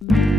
you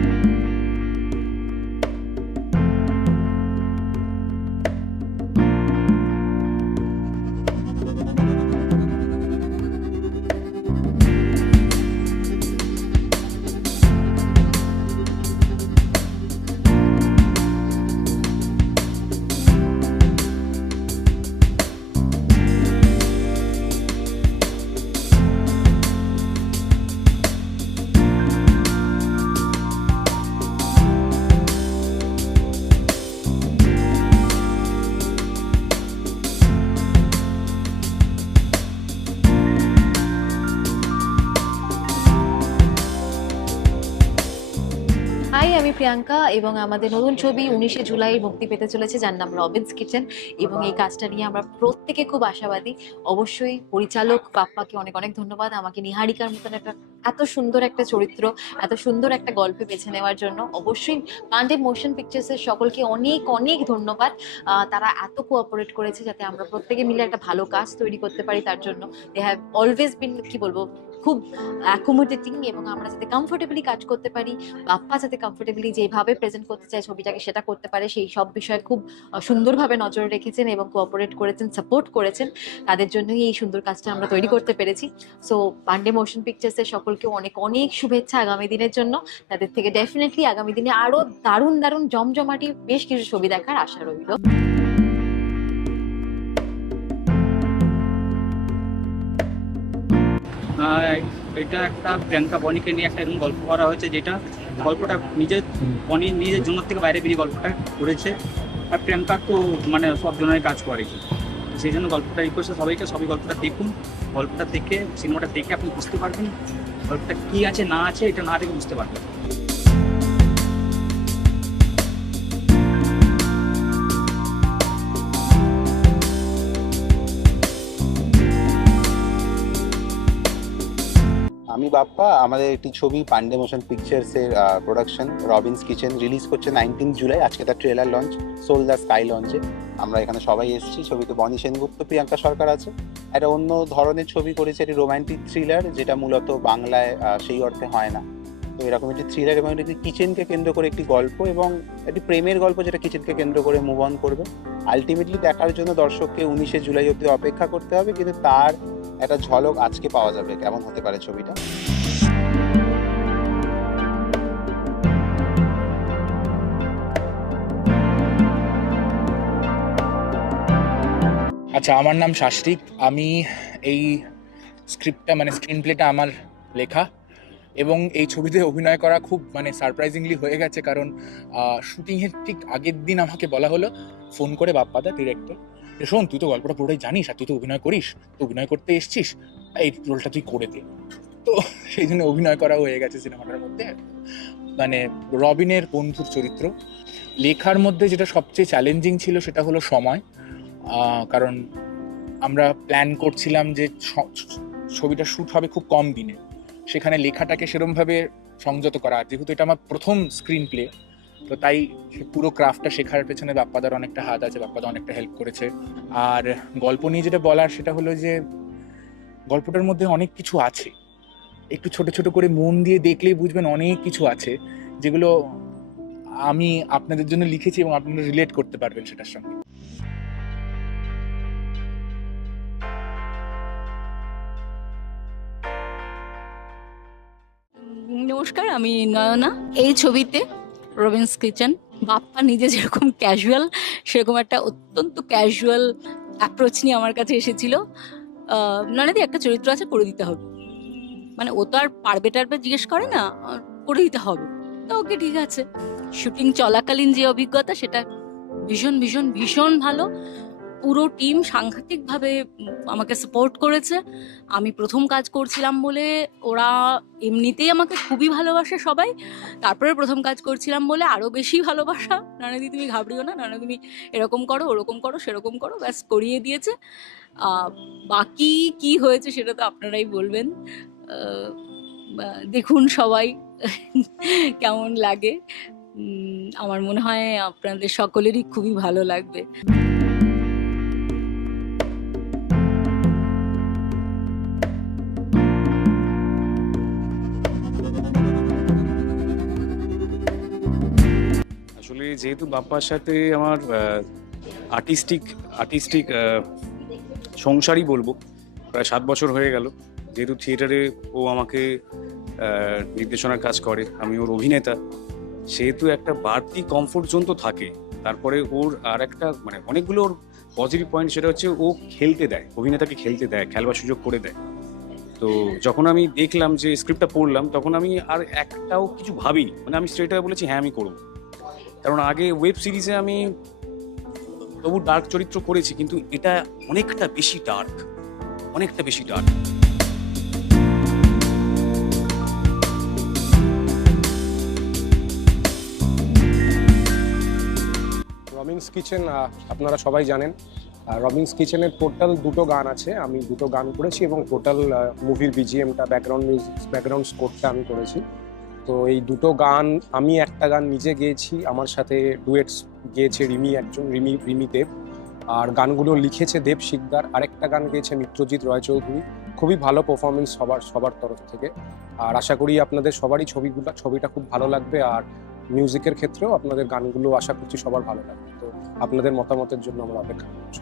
আমি প্রিয়াঙ্কা এবং আমাদের নতুন ছবি উনিশে জুলাই মুক্তি পেতে চলেছে। যার নাম রবিন্স কিচেন এবং এই কাজটা নিয়ে আমরা প্রত্যেকে খুব আশাবাদী। অবশ্যই পরিচালক বাপ্পাকে অনেক অনেক ধন্যবাদ। আমাকে নিহারিকার মতন একটা, এত সুন্দর একটা চরিত্র, এত সুন্দর একটা গল্পে বেছে নেওয়ার জন্য অবশ্যই পান্ডে মোশন পিকচার্সের সকলকে অনেক অনেক ধন্যবাদ। তারা এত কোঅপারেট করেছে যাতে আমরা প্রত্যেকে মিলে একটা ভালো কাজ তৈরি করতে পারি তার জন্য। দে হ্যাভ অলওয়েজ বিন কি বলব খুব অ্যাকোমোডেটিং এবং আমরা যাতে কমফোর্টেবলি কাজ করতে পারি, বাপ্পা যাতে কমফোর্টেবলি যেভাবে প্রেজেন্ট করতে চায়, ছবিটাকে সেটা করতে পারে, সেই সব বিষয়ে খুব সুন্দরভাবে নজর রেখেছেন এবং কোঅপারেট করেছেন সাপোর্ট করেছেন। তাদের জন্যই এই সুন্দর কাজটা আমরা তৈরি করতে পেরেছি। সো পান্ডে মোশন পিকচার্সের সকলকে অনেক অনেক শুভেচ্ছা আগামী দিনের জন্য। তাদের থেকে ডেফিনেটলি আগামী দিনে আরও দারুণ দারুণ, জমজমাটি বেশ কিছু ছবি দেখার আশা রইল। এটা একটা প্রিয়াঙ্কা বনিকে নিয়ে একটা এরকম গল্প করা হয়েছে যেটা গল্পটা নিজের বনি নিজের জন্য থেকে বাইরে বেরিয়ে গল্পটা করেছে। আর প্রিয়াঙ্কা তো মানে সব জনের কাজ করে। সেই জন্য গল্পটা করছে। সবাইকে সবই গল্পটা দেখুন। গল্পটা দেখে, সিনেমাটা দেখে আপনি বুঝতে পারবেন গল্পটা কী আছে, না আছে, এটা না দেখে বুঝতে পারবেন। আমি বাপ্পা, আমাদের একটি ছবি পান্ডে মোশন পিকচার্স এর প্রোডাকশন রবিন্স কিচেন রিলিজ করছে নাইনটিন জুলাই আজকে তার trailer launch soul the sky লঞ্চে আমরা এখানে সবাই এসেছি, ছবিতে বনি সেনগুপ্ত, প্রিয়াঙ্কা সরকার আছে। একটা অন্য ধরনের ছবি করেছে, একটি রোমান্টিক থ্রিলার যেটা মূলত বাংলায় সেই অর্থে হয় না। তো এরকম একটি থ্রিলার এবং একটি কিচেনকে কেন্দ্র করে একটি গল্প এবং একটি প্রেমের গল্প যেটা কিচেনকে কেন্দ্র করে মুভ অন করবে। আলটিমেটলি দেখার জন্য দর্শককে উনিশে জুলাই অব্দি অপেক্ষা করতে হবে, কিন্তু তার একটা ঝলক আজকে পাওয়া যাবে, কেমন হতে পারে ছবিটা? আচ্ছা আমার নাম শাস্ত্রিক আমি এই স্ক্রিপ্টটা মানে স্ক্রিন প্লেটা আমার লেখা। এবং এই ছবিতে অভিনয় করা খুব মানে সারপ্রাইজিংলি হয়ে গেছে কারণ শুটিংয়ের ঠিক আগের দিন আমাকে বলা হলো, ফোন করে বাপ্পাদা ডিরেক্টর শোন, তুই তো গল্পটা পুরোটাই জানিস আর তুই তো অভিনয় করিস তো অভিনয় করতে এসছিস, এই রোলটা তুই করে দে। তো সেই জন্য অভিনয় করা হয়ে গেছে সিনেমাটার মধ্যে। মানে রবিনের বন্ধুর চরিত্র। লেখার মধ্যে যেটা সবচেয়ে চ্যালেঞ্জিং ছিল সেটা হলো সময়। কারণ আমরা প্ল্যান করছিলাম যে ছবিটা শ্যুট হবে খুব কম দিনে। সেখানে লেখাটাকে সেরমভাবে সংযত করা। যেহেতু এটা আমার প্রথম স্ক্রিন প্লে তো তাই পুরো ক্রাফটটা শেখার পেছনে বাপ্পাদার অনেকটা হাত আছে, বাপ্পাদা অনেকটা হেল্প করেছে। আর গল্প নিয়ে যেটা বলার সেটা হলো যে, গল্পটার মধ্যে অনেক কিছু আছে। একটু ছোট ছোট করে মন দিয়ে দেখলেই বুঝবেন অনেক কিছু আছে, যেগুলো আমি আপনাদের জন্য লিখেছি এবং আপনারা রিলেট করতে পারবেন সেটার সঙ্গে। নমস্কার, আমি নয়না। এই ছবিতে রবিন্স কিচেন বাপ্পা নিজে যেরকম ক্যাজুয়াল সেরকম একটা অত্যন্ত ক্যাজুয়াল অ্যাপ্রোচ নিয়ে আমার কাছে এসেছিল। নয়নাদি, একটা চরিত্র আছে, করে দিতে হবে। মানে ও তো আর পারবে টারবে জিজ্ঞেস করে না করে দিতে হবে। তো ওকে ঠিক আছে। শুটিং চলাকালীন যে অভিজ্ঞতা, সেটা ভীষণ ভীষণ ভীষণ ভালো। পুরো টিম সাংঘাতিকভাবে আমাকে সাপোর্ট করেছে। আমি প্রথম কাজ করছিলাম বলে ওরা এমনিতেই আমাকে খুবই ভালোবাসে সবাই। তারপরে প্রথম কাজ করছিলাম বলে আরও বেশি ভালোবাসা। নানাদি, তুমি ঘাবড়িও না। নানা, তুমি এরকম করো, ওরকম করো, সেরকম করো, ব্যাস করিয়ে দিয়েছে। বাকি কি হয়েছে সেটা তো আপনারাই বলবেন। দেখুন সবাই কেমন লাগে। আমার মনে হয় আপনাদের সকলেরই খুবই ভালো লাগবে। যেহেতু বাপ্পার সাথে আমার আর্টিস্টিক আর্টিস্টিক সংসারই বলব, প্রায় সাত বছর হয়ে গেল। যেহেতু থিয়েটারে ও আমাকে নির্দেশনার কাজ করে, আমি ওর অভিনেতা। সেহেতু একটা বাড়তি কমফোর্ট জোন তো থাকে। তারপরে ওর আর একটা মানে অনেকগুলো ওর পজিটিভ পয়েন্ট সেটা হচ্ছে ও খেলতে দেয়, অভিনেতাকে খেলতে দেয়, খেলবার সুযোগ করে দেয়। তো যখন আমি দেখলাম যে স্ক্রিপ্টটা পড়লাম, তখন আমি আর একটাও কিছু ভাবিনি। মানে আমি স্ট্রেট বলেছি হ্যাঁ আমি করব। কারণ আগে ওয়েব সিরিজে আমি তবু ডার্ক চরিত্র করেছি, কিন্তু এটা অনেকটা বেশি ডার্ক অনেকটা বেশি ডার্ক রবিন্স কিচেন আপনারা সবাই জানেন রবিন্স কিচেনের টোটাল দুটো গান আছে, আমি দুটো গান করেছি এবং টোটাল মুভির বিজিএমটা ব্যাকগ্রাউন্ড মিউজিক ব্যাকগ্রাউন্ড স্কোরটা আমি করেছি। তো এই দুটো গান, আমি একটা গান নিজে গেয়েছি, আমার সাথে ডুয়েটস গেয়েছে রিমি একজন, রিমি রিমি দেব। আর গানগুলো লিখেছে দেব শিকদার, আরেকটা গান গেয়েছে মিত্রজিৎ রয়চৌধুরী খুবই ভালো পারফরমেন্স সবার সবার তরফ থেকে। আর আশা করি আপনাদের সবারই ছবিগুলো, ছবিটা খুব ভালো লাগবে। আর মিউজিকের ক্ষেত্রেও আপনাদের গানগুলো আশা করছি সবার ভালো লাগবে। তো আপনাদের মতামতের জন্য আমরা অপেক্ষা করছি।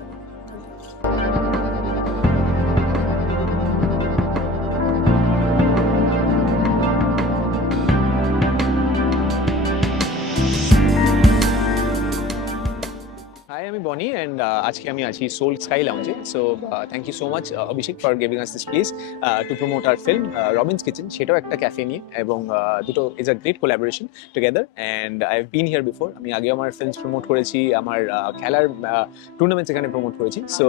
হাই আমি বনি অ্যান্ড আজকে আমি আছি soul sky লাউঞ্জে so thank you so much Abhishek for giving us this place to promote our film Robin's kitchen সেটাও একটা ক্যাফে নিয়ে এবং uh, দুটো is a great collaboration together and I have been here before আমি আগে আমার films promote করেছি আমার uh, খেলার টুর্নামেন্টস এখানে প্রমোট করেছি। So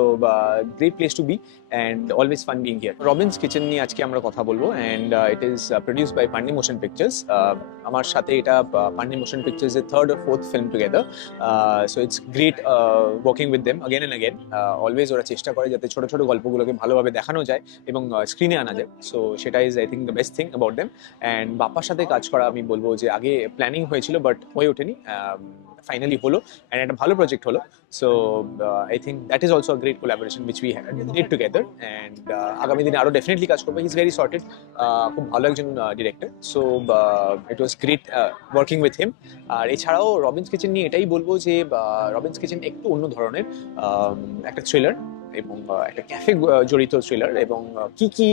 great place to be and always fun being here Robin's kitchen নিয়ে আজকে আমরা কথা বলব and it is produce by Pandey motion pictures আমার সাথে এটা পান্ডি মোশন পিকচার্স এর third R fourth film together so it's great working with them again and again always ওরা চেষ্টা করে যাতে ছোট ছোট গল্পগুলোকে ভালোভাবে দেখানো যায় এবং স্ক্রিনে আনা যায়। সো সেটা is I think the best thing about them and বাপ্পার সাথে কাজ করা আমি বলব যে, আগে প্ল্যানিং হয়েছিল বাট হয়ে ওঠেনি। ফাইনালি হলো। অ্যান্ড একটা ভালো প্রজেক্ট হলো। So I think that is also great collaboration which we did together and আগামী দিনে আরও ডেফিনেটলি কাজ করব। ইজ ভেরি সর্টেড খুব ভালো একজন director so it was great working with him আর এছাড়াও রবিন্স কিচেন নিয়ে এটাই বলব যে রবিন্স কিচেন একটু অন্য ধরনের একটা থ্রিলার এবং একটা ক্যাফে জড়িত থ্রিলার এবং কি কি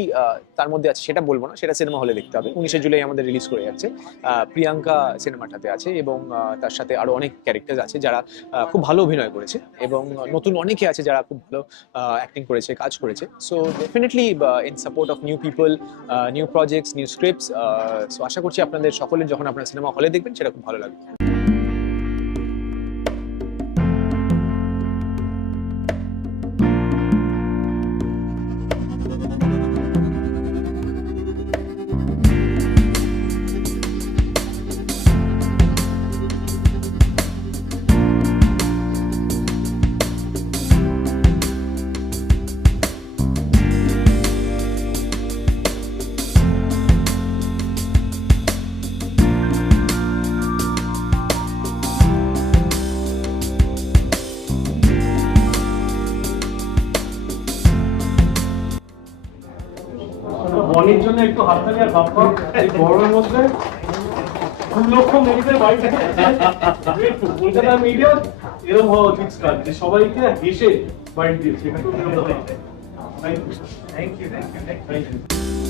তার মধ্যে আছে সেটা বলব না, সেটা সিনেমা হলে দেখতে হবে। উনিশে জুলাই আমাদের রিলিজ করে যাচ্ছে। প্রিয়াঙ্কা সিনেমাটাতে আছে এবং তার সাথে আরও অনেক ক্যারেক্টার আছে যারা খুব ভালো অভিনয় করেছে এবং নতুন অনেকে আছে যারা খুব ভালো অ্যাক্টিং করেছে, কাজ করেছে। So definitely in support of new people new projects new scripts so আশা করছি আপনাদের সকলের, যখন আপনারা সিনেমা হলে দেখবেন, সেটা খুব ভালো লাগবে। জন্য একটু হাততালি আর বাপ্পা এই গরমের মধ্যে দু লক্ষ মেরিটের বাড়ি থেকে কলকাতা মিডিয়া এরকম হওয়া উচিত কাজ যে সবাইকে হেসে বাড়ি দিয়েছে। Thank you thank you thank you